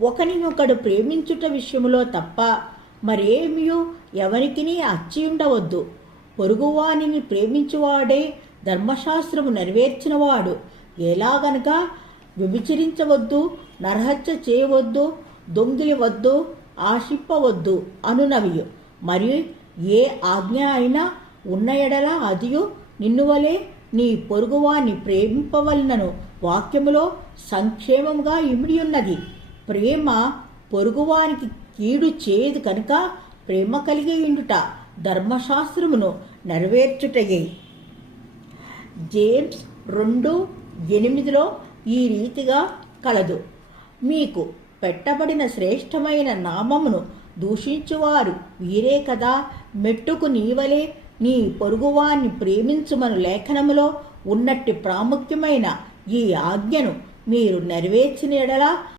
ఒకనినొకడు ప్రేమించుట విషయములో తప్ప మరేమియో ఎవరికిని అచ్చి ఉండవద్దు. పొరుగువానిని ప్రేమించువాడే ధర్మశాస్త్రము నెరవేర్చినవాడు. ఎలాగనగా వ్యభిచరించవద్దు నరహత్య చేయవద్దు దొంగిలివద్దు ఆశిప్పవద్దు అనునవియు. మరియు ఏ ఆజ్ఞ అయినా ఉన్న ఎడల అదియు నిన్ను వలె నీ పొరుగువాని ప్రేమింపవలనను వాక్యములో సంక్షేమంగా ఇమిడి ఉన్నది ప్రేమ పొరుగువానికి కీడు చేయదు కనుక ప్రేమ కలిగి ఉండుట ధర్మశాస్త్రమును నెరవేర్చుటయే. జేమ్స్ రెండు ఎనిమిదిలో ఈ రీతిగా కలదు. మీకు పెట్టబడిన శ్రేష్టమైన నామమును దూషించువారు వీరే కదా. మెట్టుకు నీవలే నీ పొరుగువాన్ని ప్రేమించుమను లేఖనములో ఉన్నట్టు ప్రాముఖ్యమైన ఈ ఆజ్ఞను మీరు నెరవేర్చిన ఎడలా